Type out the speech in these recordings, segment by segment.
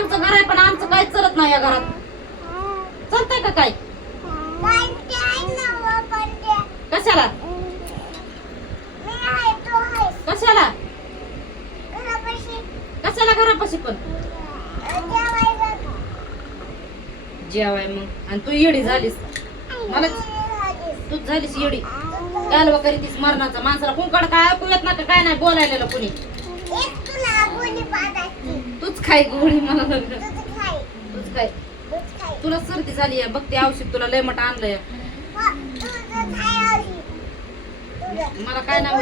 आमचं घर आहे पण आमचं काय चलत नाही या घरात. चालतंय का काय? कशाला कशाला कशाला घरापाशी पण जेवाय मग. आणि तू येडी झालीस मला तूच झालीस येडी. गालवा करीतीस मरणाचा. माणसाला कुंकड काय ऐकू येत ना का काय नाही बोलायला कोणी. तूच खाय गोळी मला तूच खाय. तुला सर्दी झाली आहे बघते औषध तुला लय मोठं आणलंय. मला काय नाही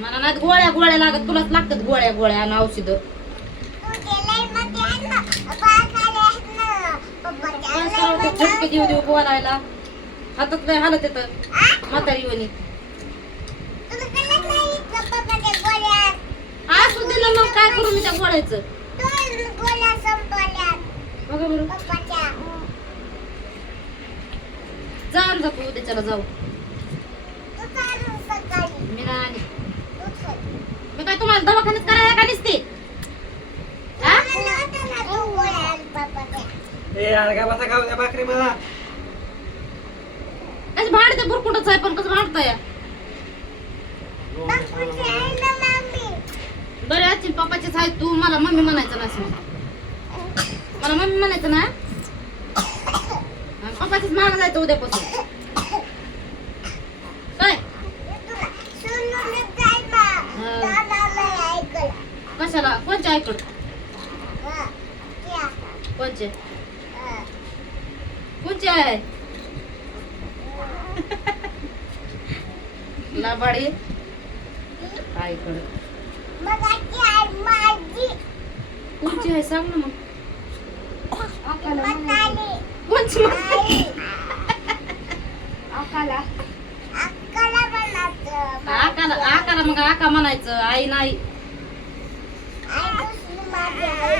मला नाही गोळ्या गोळ्या लागत. तुलाच लागतात गोळ्या गोळ्या आणि औषध. झटके देऊ देऊ बोलायला हातात नाही हालत येत म्हातारी वनी. असू दिलं मग काय करू मी त्या गोळ्याचं. बघा बरं जाऊन जा तू उद्याच्याला जाऊ. मी नाही मी काय तुम्हाला दवाखान्यात करायला का नसते. कसं भांडते बुरकुटच आहे पण कसं भांडताय. बरे आजची पप्पाचीच आहे. तू मला मम्मी म्हणायचं ना. मला मम्मी म्हणायचं ना. पप्पाचीच मागं जायचं उद्यापासून. काय कशाला कोणच्या ऐकड कोणचे कोणचे आहे लाबाडी ऐकड कोणची आहे सांग ना मग. कोणची आकाला मग आका म्हणायचं आई नाही.